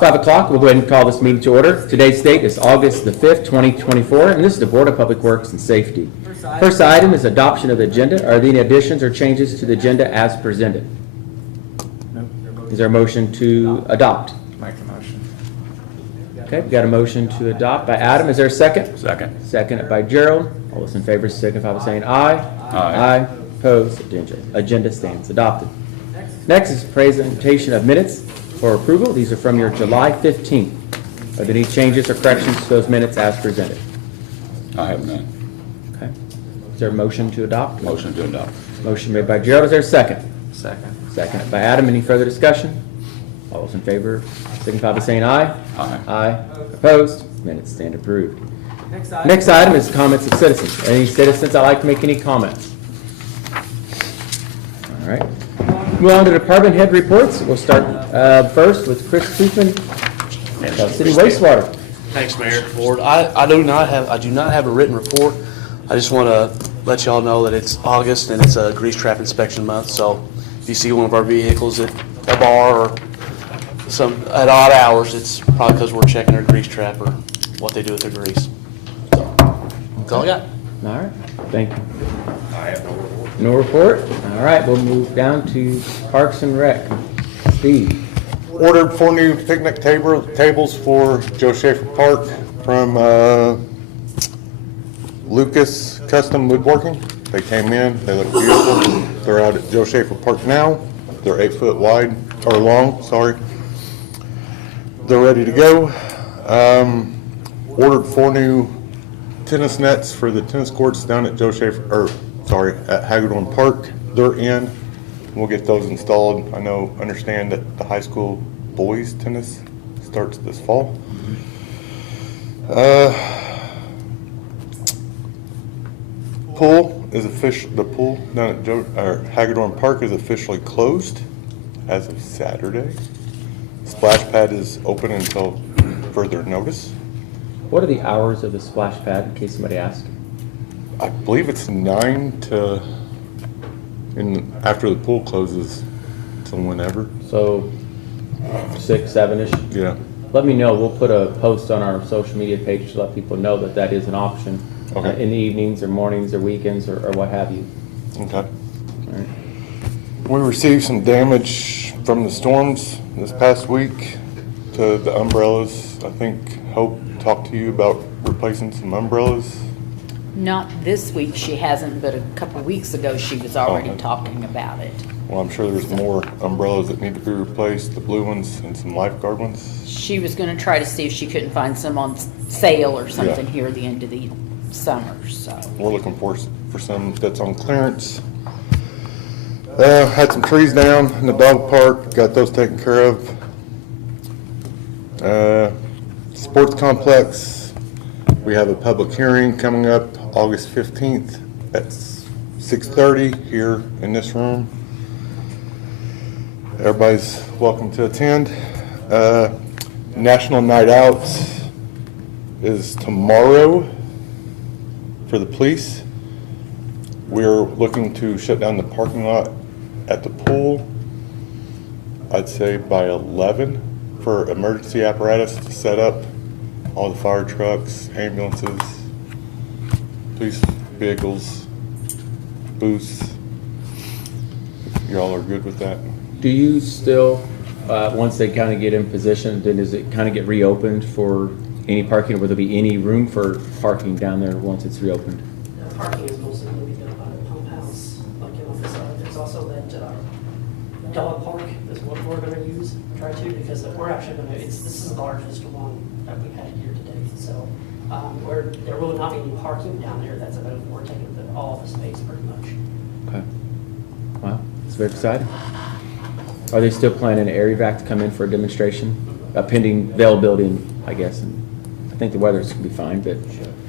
5 o'clock. We'll go ahead and call this meeting to order. Today's date is August the 5th, 2024, and this is the Board of Public Works and Safety. First item is adoption of the agenda. Are there any additions or changes to the agenda as presented? Is there a motion to adopt? Make the motion. Okay, we got a motion to adopt by Adam. Is there a second? Second. Second by Gerald. All those in favor signify by saying aye. Aye. Opposed? Agenda stands adopted. Next is presentation of minutes for approval. These are from your July 15th. Are there any changes or corrections to those minutes as presented? I have none. Okay. Is there a motion to adopt? Motion to adopt. Motion made by Gerald. Is there a second? Second. Second by Adam. Any further discussion? All those in favor signify by saying aye. Aye. Aye. Opposed? Minutes stand approved. Next item is comments of citizens. Any citizens that'd like to make any comments? All right. Move on to department head reports. We'll start first with Chris Koofman, City Wastewater. Thanks, Mayor. Board. I do not have a written report. I just want to let y'all know that it's August and it's a grease trap inspection month. So if you see one of our vehicles at a bar or at odd hours, it's probably because we're checking their grease trap or what they do with their grease. So that's all I got. All right. Thank you. No report? All right. We'll move down to Parks and Rec. Steve. Ordered 4 new picnic tables for Joe Schaefer Park from Lucas Custom Woodworking. They came in, they look beautiful. They're out at Joe Schaefer Park now. They're 8 foot wide, or long, sorry. They're ready to go. Ordered 4 new tennis nets for the tennis courts down at at Hagedorn Park. They're in. We'll get those installed. Understand that the high school boys tennis starts this fall. The pool down at Hagedorn Park is officially closed as of Saturday. Splash pad is open until further notice. What are the hours of the splash pad, in case somebody asks? I believe it's 9 to, and after the pool closes, till whenever. So 6, 7-ish? Yeah. Let me know. We'll put a post on our social media page to let people know that that is an option. Okay. In the evenings or mornings or weekends or what have you. Okay. All right. We received some damage from the storms this past week to the umbrellas. I think Hope talked to you about replacing some umbrellas. Not this week, she hasn't, but a couple weeks ago, she was already talking about it. Well, I'm sure there's more umbrellas that need to be replaced, the blue ones and some lifeguard ones. She was gonna try to see if she couldn't find some on sale or something Yeah. here at the end of the summer, so. We're looking for some that's on clearance. Had some trees down in the dog park, got those taken care of. Sports complex, we have a public hearing coming up August 15th at 6:30 here in this room. Everybody's welcome to attend. National Night Out is tomorrow for the police. We're looking to shut down the parking lot at the pool, I'd say by 11, for emergency apparatus to set up, all the fire trucks, ambulances, police vehicles, booths. Y'all are good with that? Do you still, once they kind of get in position, then does it kind of get reopened for any parking? Or will there be any room for parking down there once it's reopened? Parking is mostly going to be done by the pump house, like in the facility. There's also that dog park is what we're going to use, because we're actually going to, this is the largest one that we've had here to date. So there will not be any parking down there that's available. We're taking all the space pretty much. Okay. Wow, it's very exciting. Are they still planning an air evac to come in for a demonstration? Pending availability, I guess. And I think the weather's going to be fine, but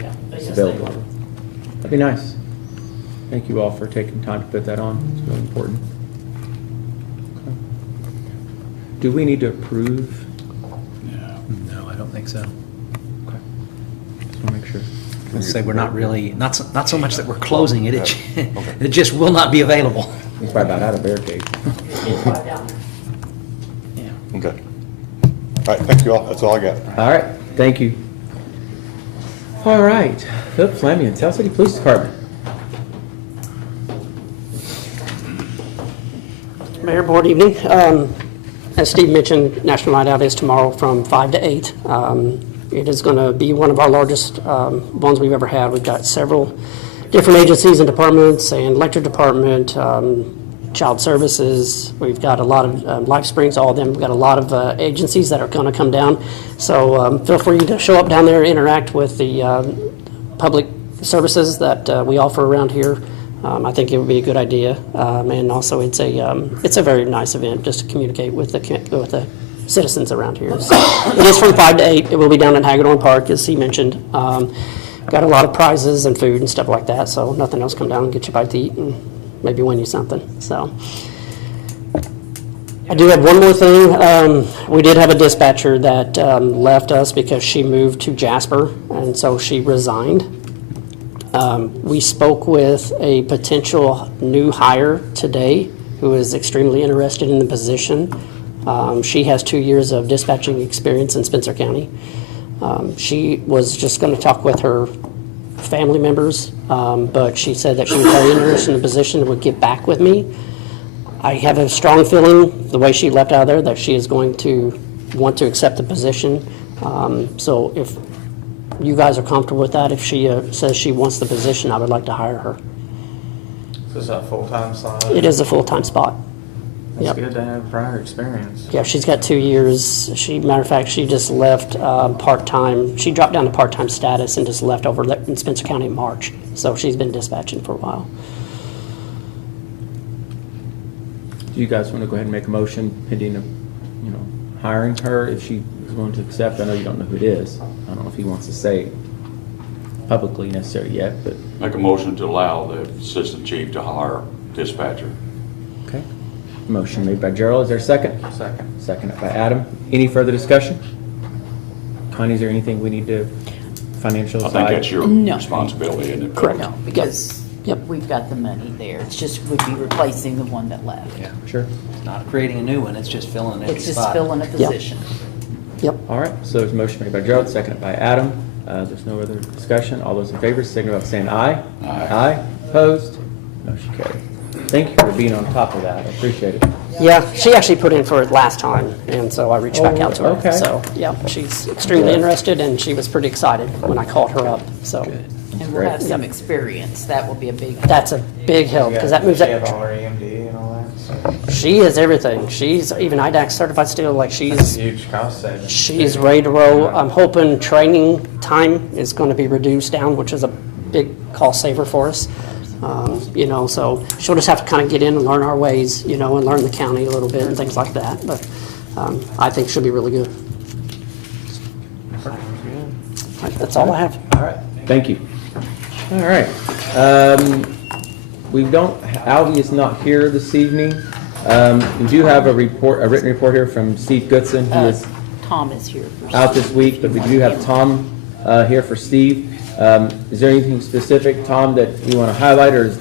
Yeah, but it's yes, they available. will. That'd be nice. Thank you all for taking time to put that on. It's really important. Okay. Do we need to approve? No, I don't think so. Okay. Just want to make sure. Let's say we're not really, not so much that we're closing it, it just will not be available. It's probably about out of barricade. It's right down there. Yeah. Okay. right, thank you all. That's all I got. All right, thank you. All right, Philip Flamion, Tell City Police Department. Mayor, board evening. As Steve mentioned, National Night Out is tomorrow from 5 to 8. It is going to be one of our largest ones we've ever had. We've got several different agencies and departments, and electric department, child services. We've got a lot of Life Springs, all of them. We've got a lot of agencies that are going to come down. So feel free to show up down there, interact with the public services that we offer around here. I think it would be a good idea, and also it's a very nice event just to communicate with the citizens around here. So it is from 5 to 8. It will be down at Hagedorn Park, as he mentioned. Got a lot of prizes and food and stuff like that. So nothing else, come down and get you a bite to eat and maybe win you something. So I do have one more thing. We did have a dispatcher that left us because she moved to Jasper, and so she resigned. We spoke with a potential new hire today who is extremely interested in the position. She has 2 years of dispatching experience in Spencer County. She was just going to talk with her family members, but she said that she was very interested in the position and would get back with me. I have a strong feeling, the way she left out of there, that she is going to want to accept the position. So if you guys are comfortable with that, if she says she wants the position, I would like to hire her. Is this a full-time slot? It is a full-time spot. It's Yep. good to have prior experience. Yeah, she's got 2 years. Matter of fact, she just left part-time. She dropped down to part-time status and just left over in Spencer County in March. So she's been dispatching for a while. Do you guys want to go ahead and make a motion pending, hiring her if she is willing to accept? I know you don't know who it is. I don't know if he wants to say publicly necessarily yet, but, Make a motion to allow the assistant chief to hire dispatcher. okay. Motion made by Gerald. Is there a second? Second. Seconded by Adam. Any further discussion? Connie, is there anything we need to, financial I side? think that's your No. responsibility, isn't it? Correct. No, because Yep. we've got the money there. It's just would be replacing the one that left. Yeah. Sure. It's not creating a new one, it's just filling an empty It's just spot. filling a position. Yep. All right, so there's a motion made by Gerald, seconded by Adam. There's no other discussion. All those in favor, signify by saying aye. Aye. Aye. Opposed? Motion carried. Thank you for being on top of that. I appreciate it. Yeah, she actually put in for it last time, and so I reached back out to her. okay. So, yeah, she's extremely interested, and she was pretty excited when I called her up. So And we'll great. have some experience. That will be a big. that's a big help, because that moves She have up. all her EMD and all that, so She is everything. She's even IDAC certified still, like it's she's a huge cost savings. She's ready to roll. I'm hoping training time is going to be reduced down, which is a big cost saver for us. So she'll just have to kind of get in and learn our ways, and learn the county a little bit and things like that. But I think she'll be really good. That's all I have. All right, thank you. All right. We don't, Albie is not here this evening. We do have a written report here from Steve Goodson. He is Tom is here. for out this week, but we do have Tom here for Steve. Is there anything specific, Tom, that you want to highlight, or does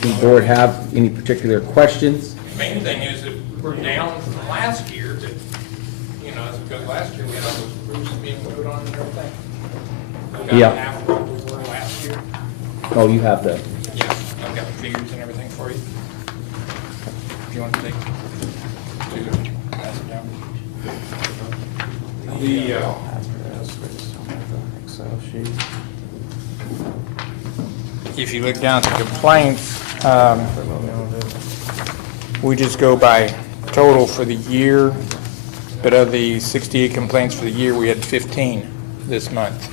the board have any particular questions? Main thing is that we're down from last year, that, it's because last year we had all those roofs being put on and everything. We got Yeah. half what we were last year. Oh, you have the, Yeah, I've got the figures and everything for you. If you want to take, pass it down. If you look down at the complaints, we just go by total for the year, but of the 68 complaints for the year, we had 15 this month.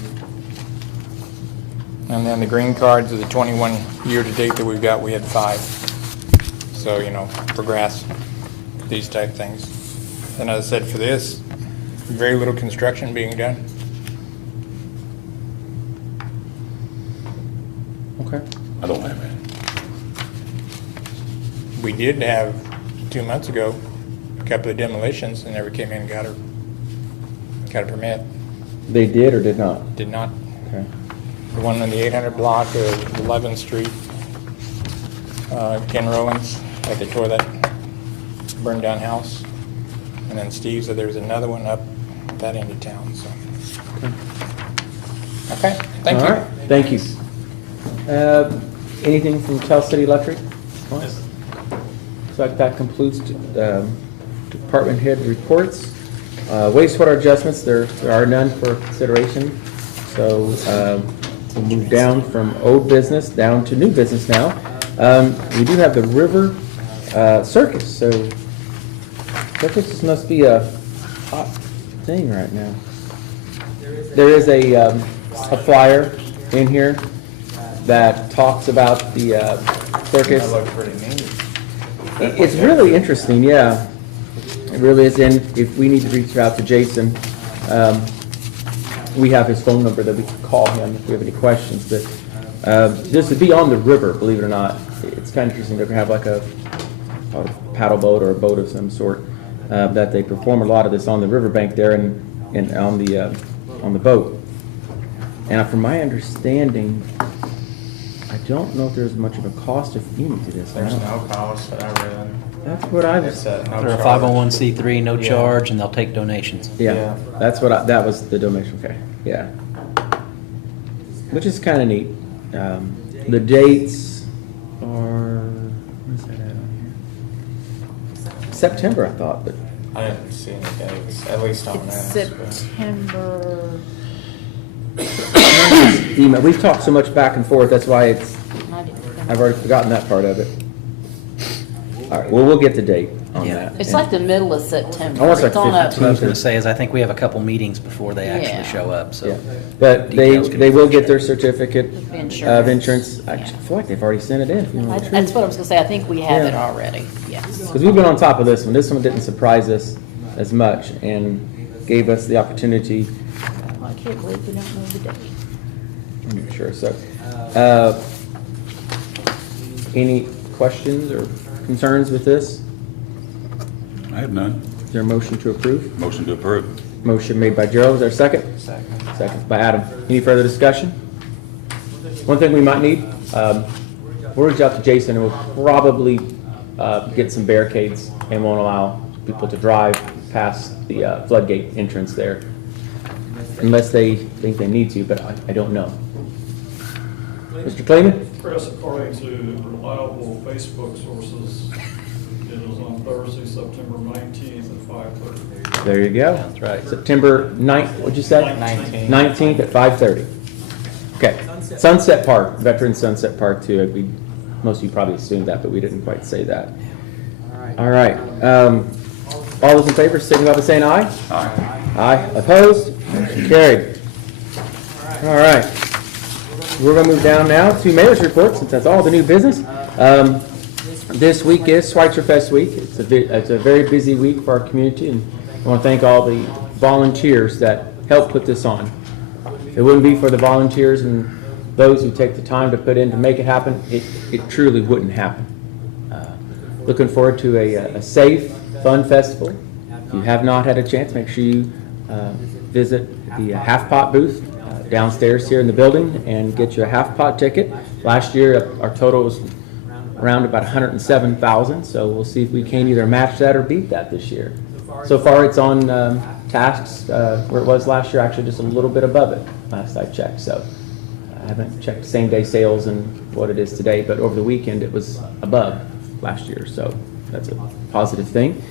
And then the green cards of the 21 year-to-date that we've got, we had 5. So, for grass, these type things. And as I said, for this, very little construction being done. okay. I don't have any. We did have, 2 months ago, a couple of demolitions and never came in and got a permit. They did or did not? Did not. Okay. The one on the 800 block of 11th Street, Ken Rowlands, had they tore that burned down house. And then Steve said there was another one up that end of town, so. Okay, thank All you. right, thank you. Anything from Tell City Electric? So that concludes department head reports. Wastewater adjustments, there are none for consideration. So we'll move down from old business down to new business now. We do have the River Circus, so circus must be a hot thing right now. There is a flyer in here that talks about the circus. That looks pretty neat. It's really interesting, yeah. It really is, and if we need to reach out to Jason, we have his phone number that we can call him if we have any questions, but this would be on the river, believe it or not. It's kind of interesting, they're gonna have like a paddle boat or a boat of some sort, that they perform a lot of this on the riverbank there and on the boat. And from my understanding, I don't know if there's much of a cost of fee to this. There's no cost that I read. That's what I was. It's a no They're a charge. 501c3, no Yeah. charge, and they'll take donations. Yeah, Yeah. that's what that was the donation, okay, yeah. Which is kind of neat. The dates are, where's that at on here? September, I thought, but I didn't see any dates, at least on It's that. but- September, email, we've talked so much back and forth, that's why it's, I didn't- I've already forgotten that part of it. All right, well, we'll get the date on Yeah. that. it's like the middle of September. Almost like It's on a- 15. What I was gonna say is I think we have a couple meetings before they actually Yeah. show up, so. Yeah, but Details can they be will get their certificate of Insurance. insurance. I Yeah. feel like they've already sent it in. if you know the truth. That's what I was gonna say, I think we have it Yeah. already, yes. Because we've been on top of this one. This one didn't surprise us as much and gave us the opportunity. I can't believe we don't know the date. I'm not sure. So, any questions or concerns with this? I have none. Is there a motion to approve? Motion to approve. Motion made by Gerald. Is there a second? Second. Second by Adam. Any further discussion? One thing we might need, we'll reach out to Jason and we'll probably get some barricades and won't allow people to drive past the floodgate entrance there unless they think they need to, but I don't know. Mr. Clayman? Chris, according to reliable Facebook sources, it is on Thursday, September 19th at 5:30. There you go. That's right. September 9th, what'd you say? 19th. 19th at 5:30. Okay. Sunset Park, Veteran Sunset Park too. Most of you probably assumed that, but we didn't quite say that. All right. All those in favor, signify by saying aye. Aye. Aye. Opposed? Motion carried. All right. We're going to move down now to mayor's report, since that's all the new business. This week is Schweitzer Fest week. It's a very busy week for our community, and I want to thank all the volunteers that helped put this on. If it wouldn't be for the volunteers and those who take the time to put in to make it happen, it truly wouldn't happen. Looking forward to a safe, fun festival. If you have not had a chance, make sure you visit the Half Pot booth downstairs here in the building and get you a Half Pot ticket. Last year, our total was around about 107,000, so we'll see if we can either match that or beat that this year. So far, it's on tasks where it was last year, actually just a little bit above it last I checked. So I haven't checked same-day sales and what it is today, but over the weekend, it was above last year, so that's a positive thing.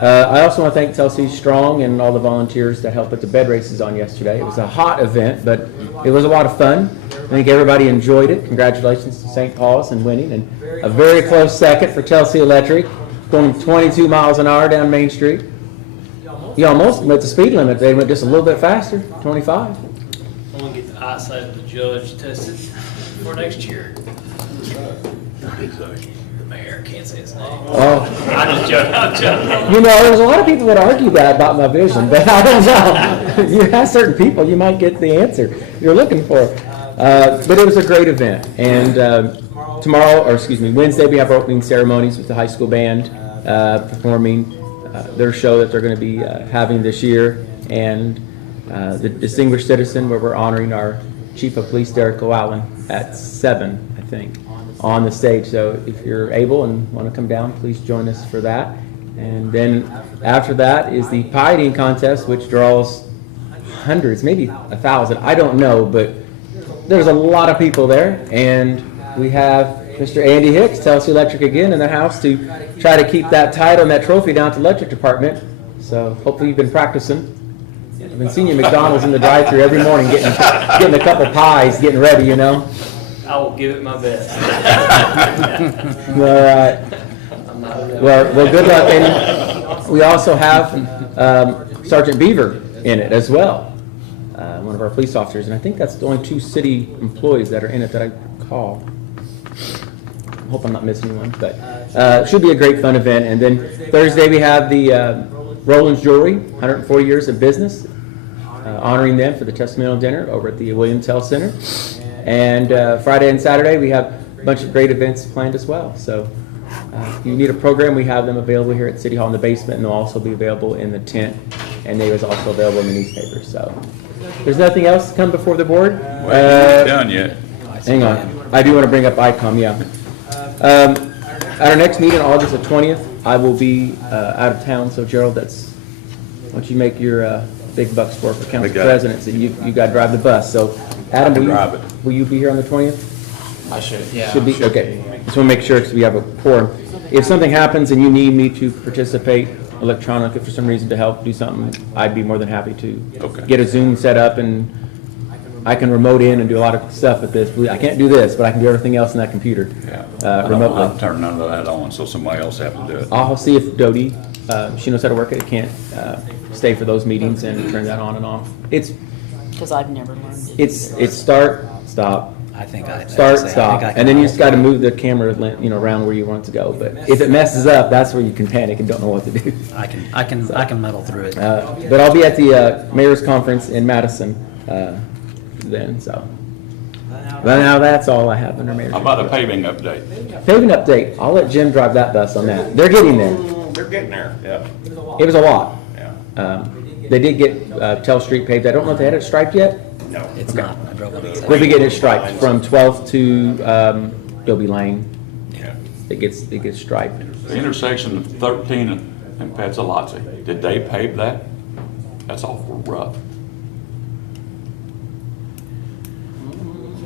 I also want to thank Telsey Strong and all the volunteers that helped put the bed races on yesterday. It was a hot event, but it was a lot of fun. I think everybody enjoyed it. Congratulations to St. Paul's and winning, and a very close second for Telsey Electric, going 22 miles an hour down Main Street. You almost met the speed limit. They went just a little bit faster, 25. I want to get the eyesight of the judge tested for next year. The mayor, can't say his name. Oh. I'm just joking, I'm joking. You know, there's a lot of people that argue that about my vision, but I don't know. You have certain people, you might get the answer you're looking for. But it was a great event. And Wednesday, we have opening ceremonies with the high school band performing their show that they're going to be having this year. And the Distinguished Citizen, where we're honoring our Chief of Police, Derek Llewellyn, at 7, I think, on the stage. So if you're able and want to come down, please join us for that. And then after that is the pie eating contest, which draws hundreds, maybe 1,000, I don't know, but there's a lot of people there, and we have Mr. Andy Hicks, Telsey Electric again, in the house to try to keep that title and that trophy down to the electric department. So hopefully you've been practicing. I've been seeing you at McDonald's in the drive-thru every morning, getting a couple pies, getting ready, you know. I will give it my best. All right. Well, good luck. And we also have Sergeant Beaver in it as well, one of our police officers, and I think that's the only 2 city employees that are in it that I recall. I hope I'm not missing one, but it should be a great fun event. And then Thursday we have the Roland's Jewelry, 140 years of business, honoring them for the testimonial dinner over at the William Tell Center. And Friday and Saturday we have a bunch of great events planned as well. So if you need a program, we have them available here at City Hall in the basement, and they'll also be available in the tent, and they was also available in the newspaper. So there's nothing else to come before the board. Well, done yet. Hang on. I do want to bring up ICOM, yeah. At our next meeting, August the 20th, I will be out of town, so Gerald, why don't you make your big bucks for council We got it. president, so you got to drive the bus. So Adam, will you be here on the 20th? I should, yeah. Should be, okay. Just want to make sure, because we have a quorum. If something happens and you need me to participate electronically for some reason to help do something, I'd be more than happy to Okay. get a Zoom set up, and I can remote in and do a lot of stuff with this. I can't do this, but I can do everything else in that computer remotely. I'll turn none of that on, so somebody else have to do it. I'll see if Dodie, she knows how to work it, can't stay for those meetings and turn that on and off. Because I've never learned it. It's start, stop, I think I. start, I stop, think I and then you just got to move the camera, around where you want it to go. But if it messes up, that's where you can panic and don't know what to do. I can muddle through it. But I'll be at the mayor's conference in Madison then. So, but now that's all I have under mayor's. How about a paving update? Paving update. I'll let Jim drive that bus on that. They're getting there. They're getting there, yeah. It was a lot. Yeah. They did get Tell Street paved. I don't know if they had it striped yet. No. It's not. I drove on it. They'll be getting it striped from 12th to Dobie Lane. Yeah. It gets striped. The intersection of 13 and Petzalazzi, did they pave that? That's awful rough.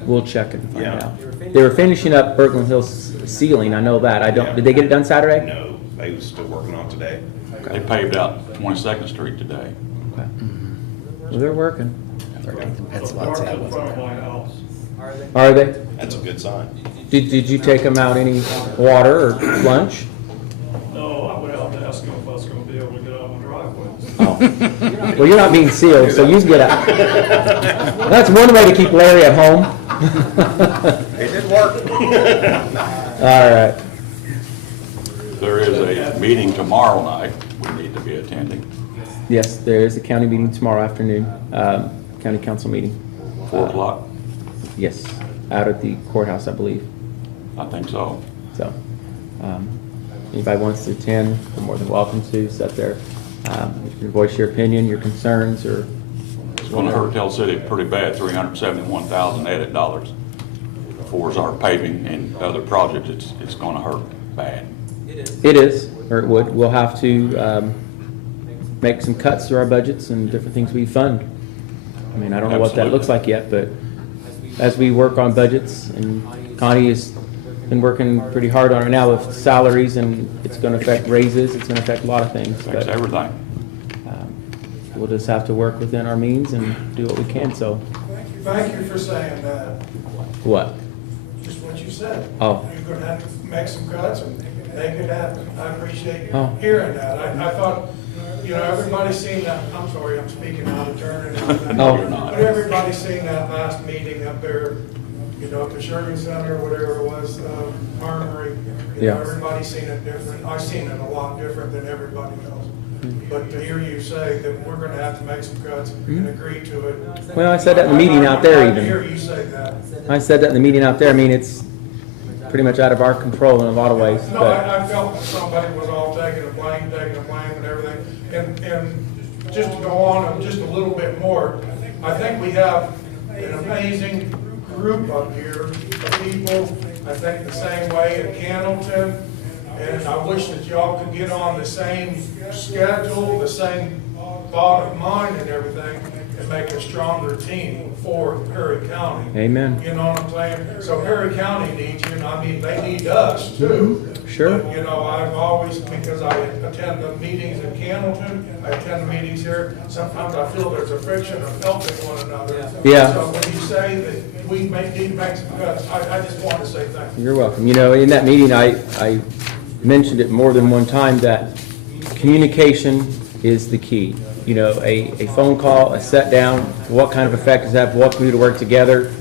We'll check and find Yeah. out. They were finishing up Berkland Hills ceiling. I know that. Did they get it done Saturday? No, they was still working on today. They paved out 22nd Street today. Okay. Well, they're working. 13th and Parked Pennsylvania. in front of my house. Are they? That's a good sign. Did you take them out any water or lunch? No, I would have to ask him if I was gonna be able to get out of my driveway. Oh. Well, you're not being sealed, so you can get out. That's one way to keep Larry at home. It did work. All right. There is a meeting tomorrow night we need to be attending, Yes, there is a county meeting tomorrow afternoon, county council meeting. 4 o'clock. Yes, out at the courthouse, I believe. I think so. So, anybody wants to attend, they're more than welcome to. Sit there, you can voice your opinion, your concerns, or It's gonna hurt Tell City pretty bad, 371,000 added dollars. For our paving and other projects, it's gonna hurt bad. it is, or it would. We'll have to make some cuts to our budgets and different things we fund. I mean, I don't know what that looks like yet, but as we work on budgets, and Connie has been working pretty hard on it now with salaries, and it's going to affect raises, it's going to affect a lot of things. Affects But everything. we'll just have to work within our means and do what we can, so. Thank you for saying that, What? just what you said. Oh. You're gonna have to make some cuts and make it happen. I appreciate Oh. you hearing that. I thought, everybody's seen that, I'm sorry, I'm speaking out of turn and everything. Oh. But everybody's seen that last meeting up there, at the Sherman Center, whatever it was, Armory. Yeah. Everybody's seen it different. I've seen it a lot different than everybody else. But to hear you say that we're gonna have to make some cuts and agree to it. Well, I said that in the meeting out there I'm glad to even. hear you say that. I said that in the meeting out there. I mean, it's pretty much out of our control in a lot of ways, No, but. I felt that somebody was all taking the blame and everything. And just to go on just a little bit more, I think we have an amazing group up here of people, I think the same way in Candleton. And I wish that y'all could get on the same schedule, the same thought of mine and everything and make a stronger team for Perry County. Amen. You know what I'm saying? So Perry County needs you, and I mean, they need us too. Sure. But, you know, I've always, because I attend the meetings in Candleton, I attend the meetings here, sometimes I feel there's a friction of helping one another. Yeah. So when you say that we need to make some cuts, I just want to say thank you. You're welcome. You know, in that meeting, I mentioned it more than one time that communication is the key. You know, a phone call, a sit down, what kind of effect does that have, what we to work together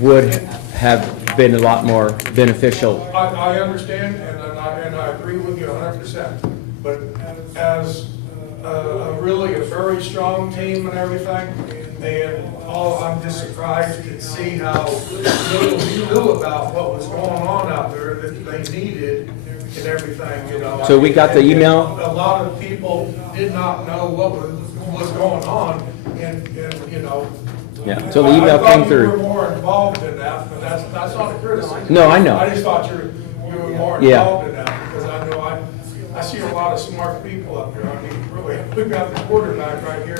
would have been a lot more beneficial. I understand, and I agree with you 100%, but as really a very strong team and everything, and I'm just surprised to see how little you knew about what was going on out there that they needed and everything, you know. So we got the email? A lot of people did not know what was going on, and, you know. Yeah, so the email came I thought you through. were more involved in that, but that's not a criticism. No, I know. I just thought you were more Yeah. involved in that, because I know I see a lot of smart people up there. I mean, really, we've got the quarterback right here.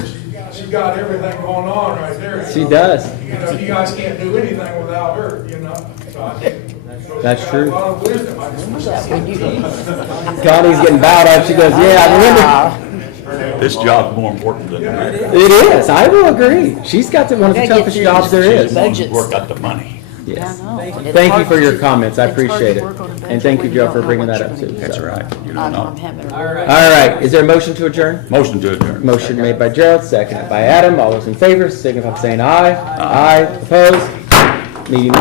She got everything going on right there. She does. You know, you guys can't do anything without her, you know? So I think That's she's got true. a lot of wisdom. I just want to say. Connie's getting bowed out. She goes, yeah, I remember. This job's more important than that. It is. I will agree. She's got one of the Gotta get toughest through jobs there these is. budgets. Work out the money. Yes. I know. It's Thank you hard for your to- comments. I it's hard to appreciate it. work on a budget And thank you, when Joe, don't for know bringing what that you're up gonna too. get. That's right. You don't I'm know. having a- All right. All right. Is there a motion to adjourn? Motion to adjourn. Motion made by Gerald, seconded by Adam. All those in favor, signify by saying aye. Aye. Opposed? Meeting